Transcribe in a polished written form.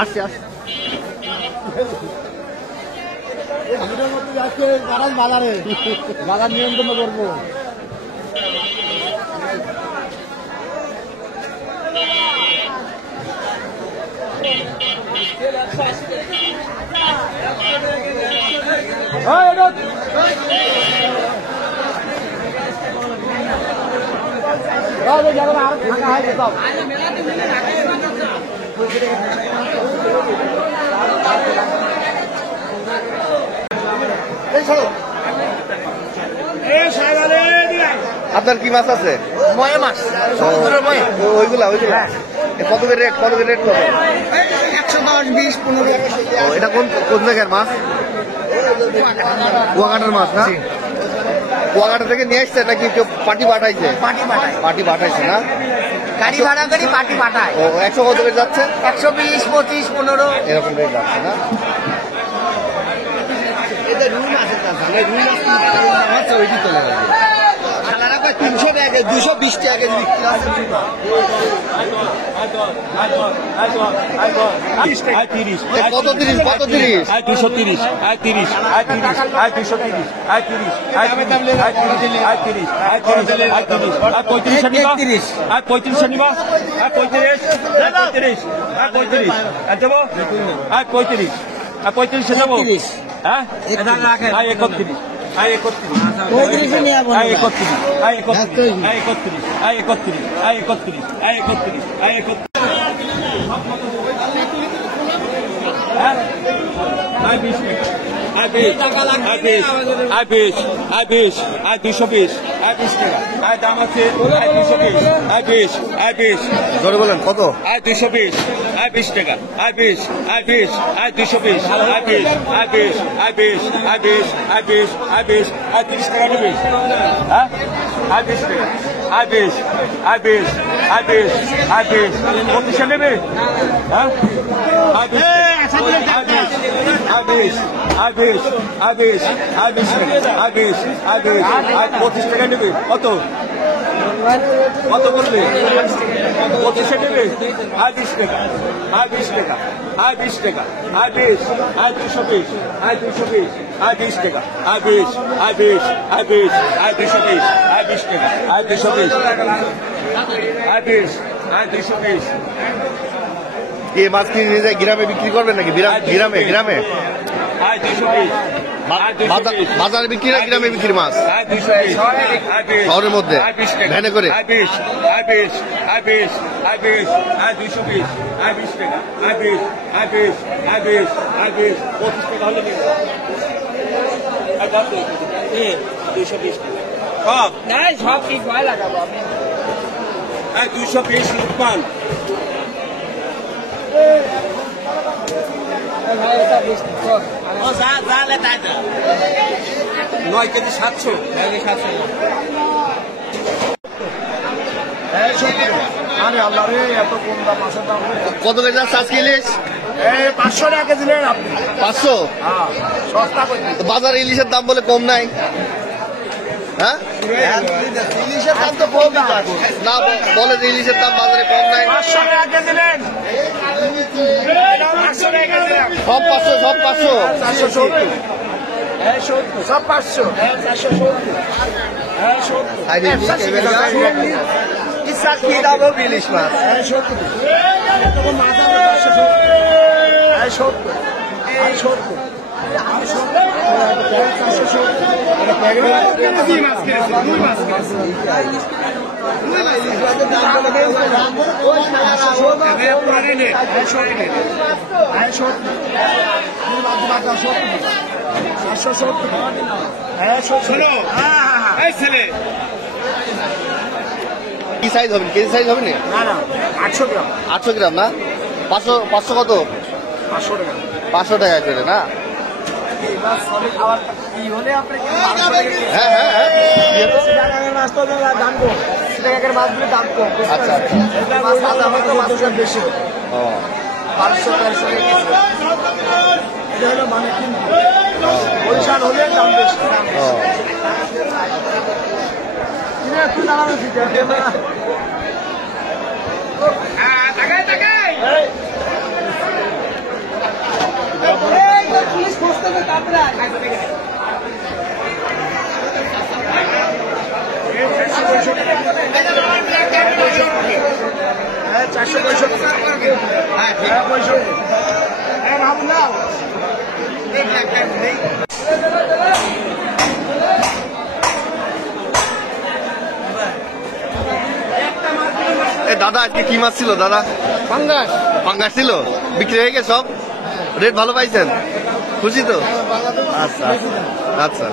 আসছে আসছে বাজার নিয়ন্ত্রণ করবো। আপনার কি মাছ আছে? ময়া মাছ, ওইগুলা ওইগুলা কত করে রেট? কত করে রেট? কত? 110, 20, 15। এটা কোন কোন জায়গার মাছ? কুয়াকাটার মাছ না? কুয়াকাটা থেকে নিয়ে আসছে নাকি কেউ পাটি পাঠাইছে? পাটি পাঠাইছে না? গাড়ি ভাড়া করে পাটি পাঠায়। ও 100 কত করে যাচ্ছে? 120, 25, 15 এরকম রেট যাচ্ছে না? এটা রুই মাছের কাজ, রুই মাছ ওইটি চলে যাবে। 300 টাকা, 220 টাকা বিক্রি আছে। 30 কত? 30 কত? 30 230 30 230 ধরে বলেন কত? 220 20 টাকা 20 220 30 টাকা নেবে। হ্যাঁ 20 টাকা 20 25 নেবে। হ্যাঁ 25 টাকা নেবে। কত কত বলবে? 25 নেবে। 20 টাকা 20 টাকা 20 টাকা 20 220 220 20 টাকা 20 220 টাকা 220 220 এই মাছ কিনে নিয়ে যায় গ্রামে বিক্রি করবেন নাকি? গ্রামে গ্রামে বাজারে বিক্রি না গ্রামে বিক্রি? মাছ শহরের মধ্যে ভ্যানে করে। 25 টাকা হলে 220 টাকা সব ঠিক ভয় লাগাবো আমি। 220 রুপান 9 কেজি 700 কত কেজি আছে আজকে ইলিশ? 500 টাকা কেজি নেন আপনি। 500? বাজার ইলিশের দাম বলে কম নাই? হ্যাঁ ইলিশের দাম তো কম না, বলে যে ইলিশের দাম বাজারে কম নাই। 500 টাকা কেজি নেন। সব 500 সব 500 470 সব 500 470 ইচ্ছা কি দাম ইলিশ মাছ? 570 কি সাইজ হবে? কেজি সাইজ হবে না? 800 গ্রাম। 800 গ্রাম না? 500 কত? 500 টাকা। 500 টাকা করে না? হ্যাঁ হ্যাঁ হ্যাঁ মাছগুলো দাম কম। আচ্ছা মাছটা বেশি ও 500-400 এটা হলো মানে কিন্তু বরিশাল হলে দাম বেশি। ও একটু দাঁড়ানো ঠিক আছে পুলিশ খুঁজতে তারপরে এ দাদা আজকে কি মাছ ছিল দাদা? পাঙ্গাস পাঙ্গাস ছিল, বিক্রি হয়ে গেছে সব? রেট ভালো পাইছেন? খুশি তো? আচ্ছা আচ্ছা